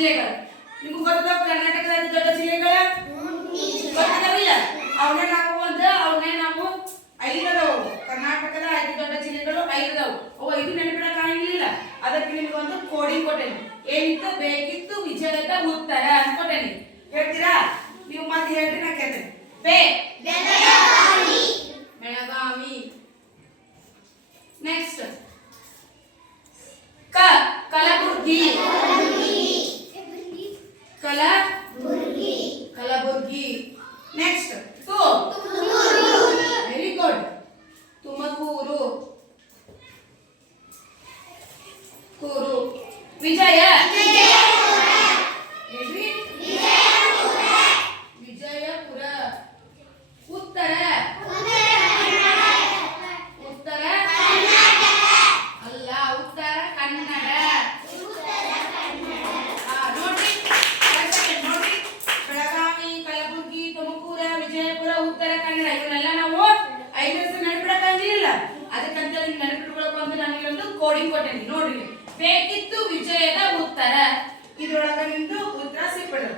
ಜಿಲ್ಲೆಗಳು ನಿಮಗೆ ಗೊತ್ತದ ಕರ್ನಾಟಕದ ಅತಿ ದೊಡ್ಡ ಜಿಲ್ಲೆಗಳ ಗೊತ್ತದವಿಲ್ಲ ಅವನ್ನ ನಾವು 5 ಅದಾವು ಕರ್ನಾಟಕದ ಅತಿ ದೊಡ್ಡ ಜಿಲ್ಲೆಗಳು 5 ಅದಾವು ಅವು 5 ನೆನಪಿಡಕ ಆಗಿಲ್ಲ ಅದಕ್ಕೆ ನಿಮಗೆ ಒಂದು ಕೋಡಿಂಗ್ ಕೊಟ್ಟೇನಿ ಏನಿತ್ತು ಬೇಕಿತ್ತು ವಿಜಯದ ಉತ್ತರ ಅಂತ ಕೊಟ್ಟೇನಿ ಹೇಳ್ತೀರಾ ನೀವು ಮತ್ತೆ ಹೇಳ್ರಿ ನಾ ಕೇಳ್ತೇನೆ Belagavi next Kalaburagi Kalaburagi next very good Tumakuru Vijaya Vijayapura ಉತ್ತರ ಅಲ್ಲ ಉತ್ತರ ಕನ್ನಡ ನೋಡ್ರಿ ಬೆಳಗಾವಿ ಕಲಬುರ್ಗಿ ತುಮಕೂರು ವಿಜಯಪುರ ಉತ್ತರ ಕನ್ನಡ ಇವನ್ನೆಲ್ಲ ನಾವು 5 ಹೆಸರು ನೆನಪಿಡಕ್ಕಾಗಿಲ್ಲ ಅದಕ್ಕಂತ ನೆನಪಿಟ್ಕೊಳಕ್ ಅಂತ ನನಗೆ ಒಂದು ಕೋಡಿಂಗ್ ಕೊಟ್ಟೇನಿ ನೋಡ್ರಿ ಬೇಕಿತ್ತು ವಿಜಯದ ಉತ್ತರ ಇದ್ರೊಳಗ ನಿಮ್ದು ಉತ್ತರ ಸಿಕ್ಬಿಡ್ರಿ